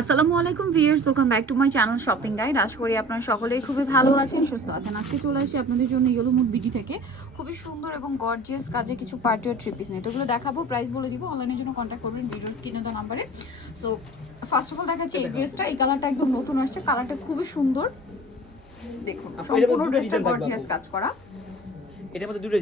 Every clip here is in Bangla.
আসসালামু আলাইকুম viewers, welcome back to my channel shopping guide. আশা করি আপনারা সকলেই খুবই ভালো আছেন, সুস্থ আছেন। আজকে চলে আসি আপনাদের জন্য ইয়েলো মুড বিডি থেকে খুবই সুন্দর এবং গর্জিয়াস কাজে কিছু পার্টি আর থ্রি পিস নিয়ে। তো এগুলো দেখাবো, প্রাইস বলে দিব, অনলাইনের জন্য কন্ট্যাক্ট করবেন ভিডিওর স্ক্রিনে দেওয়া নাম্বারে। সো ফার্স্ট অফ অল দেখাচ্ছি এই ড্রেসটা। এই কালারটা একদম নতুন আসছে, কালারটা খুবই সুন্দর। দেখুন সম্পূর্ণ ড্রেসটা গর্জিয়াস কাজ করা। এটার মধ্যে দুটো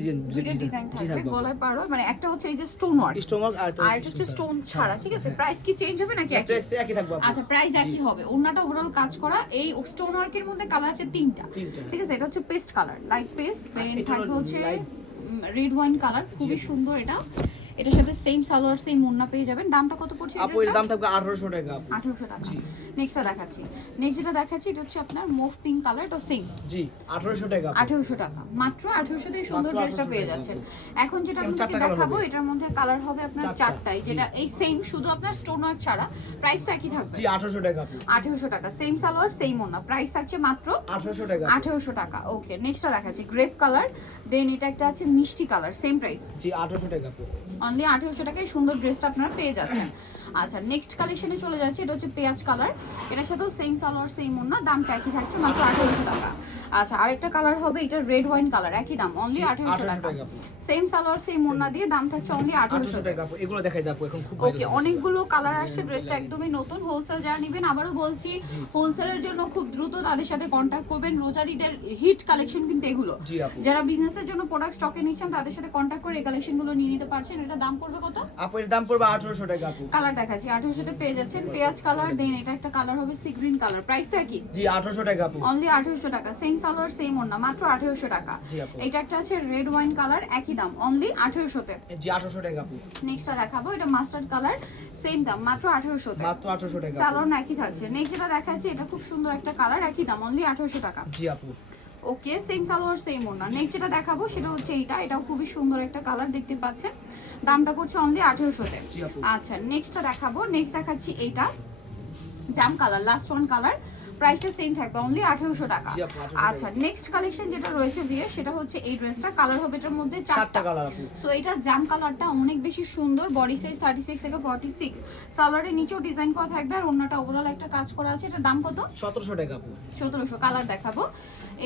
ডিজাইন থাকবে, গলায় পাড়ো, মানে একটা হচ্ছে এই যে স্টোন ওয়ার্ক আর এটা হচ্ছে স্টোন ছাড়া। ঠিক আছে, প্রাইস কি চেঞ্জ হবে নাকি একই? একই থাকবে। আচ্ছা, প্রাইস একই হবে। ওন্নাটা ওভারঅল কাজ করা। এই স্টোন ওয়ার্কের মধ্যে কালার আছে তিনটা। ঠিক আছে, এটা হচ্ছে পেস্ট কালার, লাইট পেস্ট, দেন থাকবে হচ্ছে রেড ওয়াইন কালার, খুবই সুন্দর এটা। এটার সাথে সেম সালোয়ার সেম ওন্না পেয়ে যাবেন। দামটা কত পড়ছে? আপু এর দাম থাকবে 1800 টাকা। 1800 টাকা। নেক্সটটা দেখাচ্ছি। নেক্সট যেটা দেখাচ্ছি এটা হচ্ছে আপনার মুভ পিঙ্ক কালার, এটা সেম জি 1800 টাকা। 1800 টাকা, মাত্র 1800 তে সুন্দর ড্রেসটা পেয়ে যাচ্ছেন। এখন যেটা আপনাকে দেখাবো এটার মধ্যে কালার হবে আপনার চারটাই, যেটা এই সেম, শুধু আপনার স্টোন ওয়ার্ক ছাড়া। প্রাইস তো একই থাকবে। জি 1800 টাকা আপু। 1800 টাকা, সেম সালোয়ার সেম ওন্না, প্রাইস থাকছে মাত্র 1800 টাকা। 1800 টাকা। ওকে, নেক্সটটা দেখাচ্ছি গ্রেপ কালার, দেন এটা একটা আছে মিষ্টি কালার, সেম প্রাইস। জি 1800 টাকা আপু। অনলি 1800 টাকায় সুন্দর ড্রেসটা আপনারা পেয়ে যাচ্ছেন। আচ্ছা, নেক্সট কালেকশনে চলে যাচ্ছে। এটা হচ্ছে পেঁয়াজ কালার, এটার সাথেও সেম সালোয়ার সেম ওন্না, দামটা একই থাকছে মাত্র 1800 টাকা। আচ্ছা, আরেকটা কালার হবে, এটা রেড ওয়াইন কালার, একই দাম, অনলি 1800 টাকা। সেম সালোয়ার সেম ওন্না দিয়ে দাম থাকছে অনলি 1800 টাকা। এগুলো দেখাই দাও এখন খুব ওকে, অনেকগুলো কালার আসছে, ড্রেসটা একদমই নতুন। হোলসেল যারা নেবেন, আবারও বলছি, হোলসেলের জন্য খুব দ্রুত তাদের সাথে কন্ট্যাক্ট করবেন। রোজারিদের হিট কালেকশন কিন্তু এগুলো। যারা বিজনেসের জন্য প্রোডাক্ট স্টকে নিচ্ছেন তাদের সাথে কন্ট্যাক্ট করে এই কালেকশনগুলো নিয়ে নিতে পারছেন। এটা দাম পড়বে কত আপু? এর দাম পড়বে 1800 টাকা আপু। কালার দেখাচ্ছি, 1800 তে পেয়ে যাচ্ছেন পেঁয়াজ কালার, দেন এটা একটা কালার হবে সি গ্রিন কালার, প্রাইস তো একই। জি 1800 টাকা আপু। অনলি 1800 টাকা, সেম সালোয়ার সেম ওন্না, মাত্র 1800 টাকা। এটা একটা আছে রেড ওয়াইন কালার, একই দাম, অনলি 1800 তে। জি 1800 টাকা আপু। নেক্সটটা দেখাবো, এটা মাস্টার্ড কালার, সেম দাম, মাত্র 1800 তে। মাত্র 1800 টাকা। সালোয়ার একই থাকছে। নেক্সট যেটা দেখাচ্ছি, এটা খুব সুন্দর একটা কালার, একই দাম, অনলি 1800 টাকা। জি আপু। ওকে, সেম সালোয়ার সেম ওন্না। নেক্সট যেটা দেখাবো সেটা হচ্ছে এইটা, এটাও খুবই সুন্দর একটা কালার, দেখতে পাচ্ছেন, দামটা পড়ছে অনলি 1800 তে। আচ্ছা, নেক্সটটা দেখাবো। নেক্সট দেখাচ্ছি এইটা জাম কালার, লাস্ট ওয়ান কালার, প্রাইসটা সেম থাকবে, অনলি 1800 টাকা। আচ্ছা, নেক্সট কালেকশন যেটা রয়েছে ভিয়ে, সেটা হচ্ছে এই ড্রেসটা। কালার হবে এটার মধ্যে চারটা কালার আপু। সো এটা জাম কালারটা অনেক বেশি সুন্দর, বডি সাইজ 36 থেকে 46, সালোয়ারের নিচেও ডিজাইন করা থাকবে আর ওন্নাটা ওভারঅল একটা কাজ করা আছে। এটার দাম কত? 1700 টাকা আপু। 1700। কালার দেখাবো,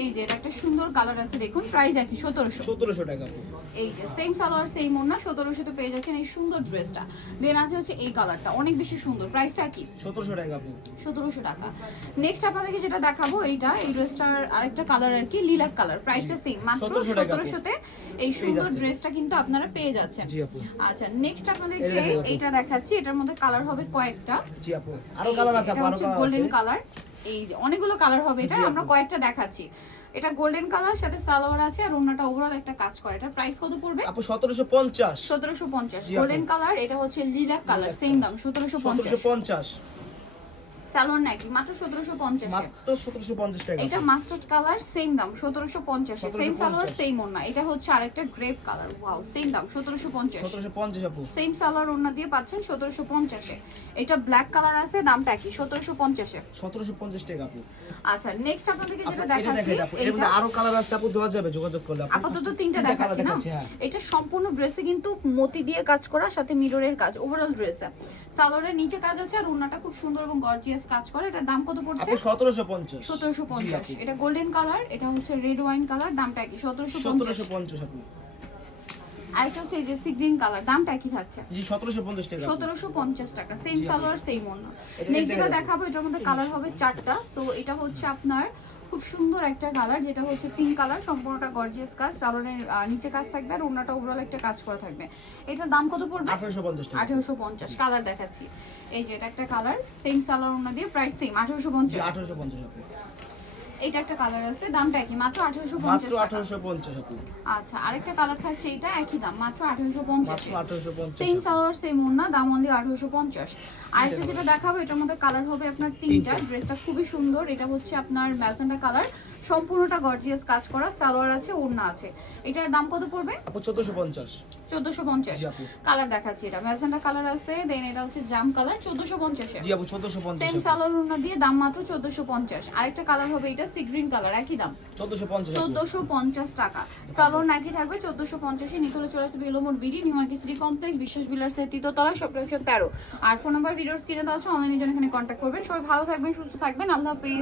এই যে এটা একটা সুন্দর কালার আছে, দেখুন, প্রাইস একই, 1700 টাকা আপু। এই যে সেম সালোয়ার সেম ওন্না, 1700 তে পেয়ে যাচ্ছেন এই সুন্দর ড্রেসটা। দেন আছে হচ্ছে এই কালারটা, অনেক বেশি সুন্দর, প্রাইসটা কি? 1700 টাকা আপু। 1700 টাকা। নেক্সট আপনাদেরকে যেটা দেখাবো, এইটা, এই ড্রেসটার আরেকটা কালার আর কি, লিলাক কালার, প্রাইসটা সেম, মাত্র 1700 তে এই সুন্দর ড্রেসটা কিন্তু আপনারা পেয়ে যাচ্ছেন। জি আপু। আচ্ছা, নেক্সট আপনাদেরকে এইটা দেখাচ্ছি, এটার মধ্যে কালার হবে কয়েকটা। জি আপু, আরো কালার আছে আপু, আরো কালার গোল্ডেন কালার, এই যে অনেকগুলো কালার হবে, এটা আমরা কয়েকটা দেখাচ্ছি। এটা গোল্ডেন কালার, সাথে সালোয়ার আছে আর ওন্নাটা ওভারঅল একটা কাজ করে। এটা প্রাইস কত পড়বে আপু? 1750। 1750। গোল্ডেন কালার, এটা হচ্ছে লিলাক কালার, সেম দাম, 1750। সালোয়ার নাকি মাত্র 1750 এ, মাত্র 1750 টাকা। এটা মাস্টার্ড কালার, সেম দাম, 1750 এ, সেম সালোয়ার সেম ওন্না। এটা হচ্ছে আরেকটা গ্রেপ কালার, ওয়াও, সেম দাম, 1750। 1750 আপু। সেম সালোয়ার ওন্না দিয়ে পাচ্ছেন 1750 এ। এটা ব্ল্যাক কালার আছে, দামটা কি? 1750 এ। 1750 টাকা আপু। আচ্ছা, নেক্সট আপনাদেরকে যেটা দেখাচ্ছি, এটা আরো কালার আছে আপু, দেওয়া যাবে যোগাযোগ করলে। আপাতত তিনটা দেখাচ্ছি না। এটা সম্পূর্ণ ড্রেসে কিন্তু মতি দিয়ে কাজ করা, সাথে মিররের কাজ, ওভারঅল ড্রেসে সালোয়ারের নিচে কাজ আছে আর ওন্নাটা খুব সুন্দর এবং গর্জিয়াস কাজ করে। এটার দাম কত পড়ছে? আপু 1750। 1750। এটা গোল্ডেন কালার, এটা হচ্ছে রেড ওয়াইন কালার, দামটা কি? 1750 আপু। আরেকটা হচ্ছে এই যে সি গ্রিন কালার, দামটা কি থাকছে? জি 1750 টাকা। 1750 টাকা, সেম সালোয়ার সেম ওন্না। নেক্সট যেটা দেখাবো, এটার মধ্যে কালার হবে চারটা। সো এটা হচ্ছে আপনার খুব সুন্দর একটা কালার, যেটা হচ্ছে পিঙ্ক কালার, সম্পূর্ণটা গর্জিয়াস কাজ, সালোয়ারের নিচে কাজ থাকবে আর ওন্নাটা ওভারঅল একটা কাজ করা থাকবে। এটার দাম কত পড়বে? 1850 টাকা। 1850। কালার দেখাচ্ছি, এই যে এটা একটা কালার, সেম সালোয়ার ওন্না দিয়ে, প্রাইস সেম, 1850। 1850 আপু। এটা একটা কালার আছে, দামটা কি? মাত্র 1850 মাত্র টাকা। 1850 আপু। আচ্ছা, আরেকটা কালার থাকছে, এটা একই দাম, মাত্র 1850 এ। মাত্র 1850। সেম সালোয়ার সেম ওন্না, দাম অনলি 1850। আরেকটা যেটা দেখাবো, এটার মধ্যে কালার হবে আপনার তিনটা। ড্রেসটা খুবই সুন্দর, এটা হচ্ছে আপনার ম্যাজেন্টা কালার, সম্পূর্ণটা গর্জিয়াস কাজ করা, সালোয়ার আছে, ওন্না আছে। এটার দাম কত পড়বে? আপু 1450। 1450 জি আপু। কালার দেখাচ্ছি, এটা ম্যাজেন্টা কালার আছে, দেন এটা হচ্ছে জাম কালার 1450 এ জি আপু 1450 সেম আপু। সালোয়ার ওড়না দিয়ে দাম মাত্র 1450। আরেকটা কালার হবে এটা সি গ্রিন কালার, একই দাম 1450 আপু। 1450 টাকা। সালোয়ার নাকি থাকবে 1450 এ। নিতলে চলে আসবে বেলুমোড় BD new market city complex Biswas বিলার্সের তৃতীয়তলা শপ নম্বর 13। আর ফোন নাম্বার ভিডিওর স্ক্রিনে দেওয়া আছে, অনলাইনে জন্য এখানে কন্ট্যাক্ট করবেন। সবাই ভালো থাকবেন, সুস্থ থাকবেন, আল্লাহ হাফেজ।